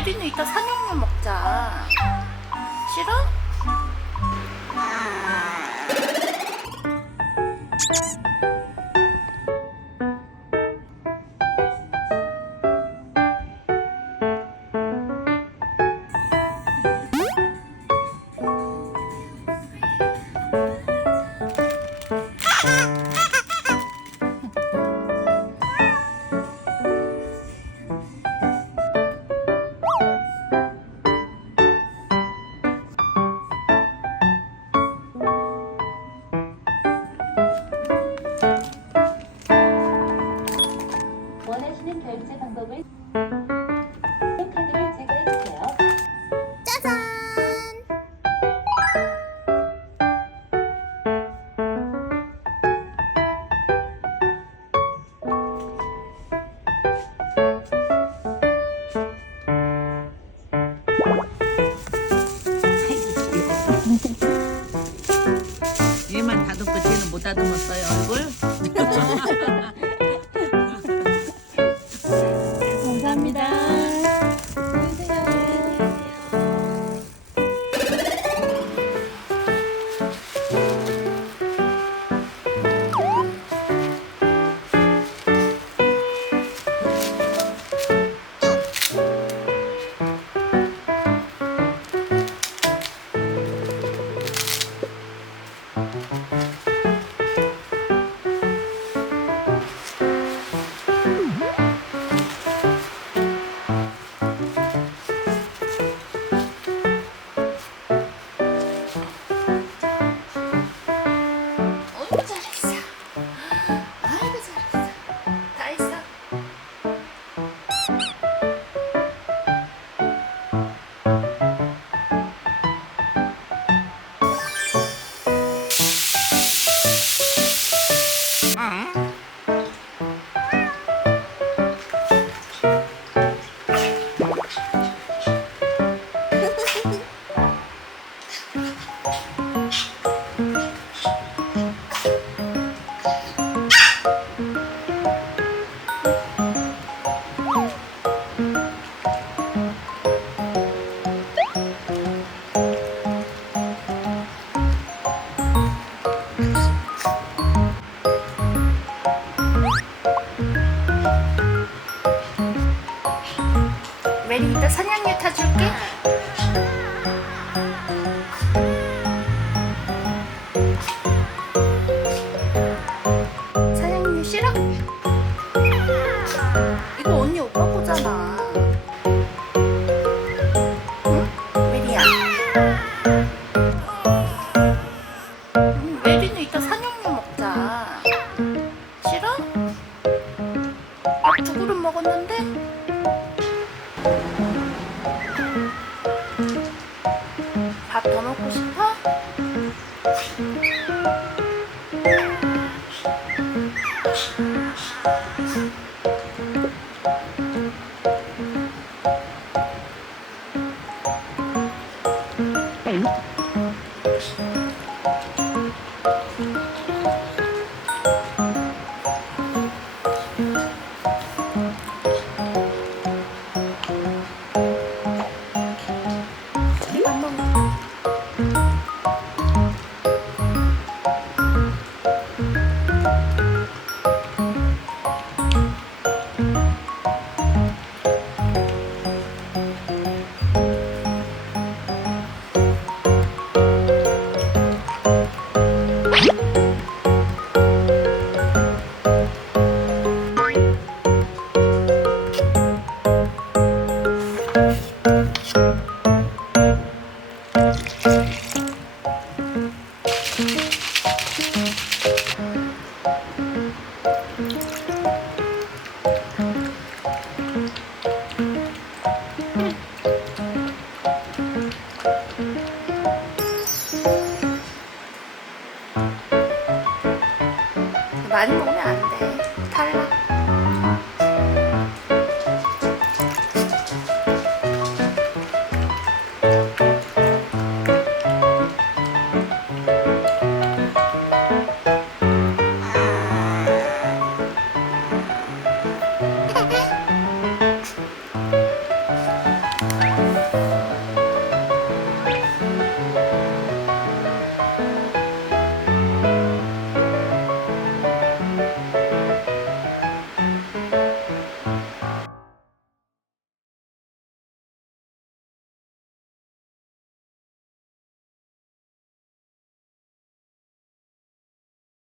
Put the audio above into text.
에디는 이따 산양류 먹자. 싫어? 아. 결제 방법을 되니까 사냥개 타줄게. 사냥개 싫어? 이거 언니 오빠 거잖아. 응? 메리야. 음, 메리는 이따 사냥개 먹자. 싫어? 아, 두 그릇 먹었는데? 밥 더 먹고 싶어? 응? Bánh.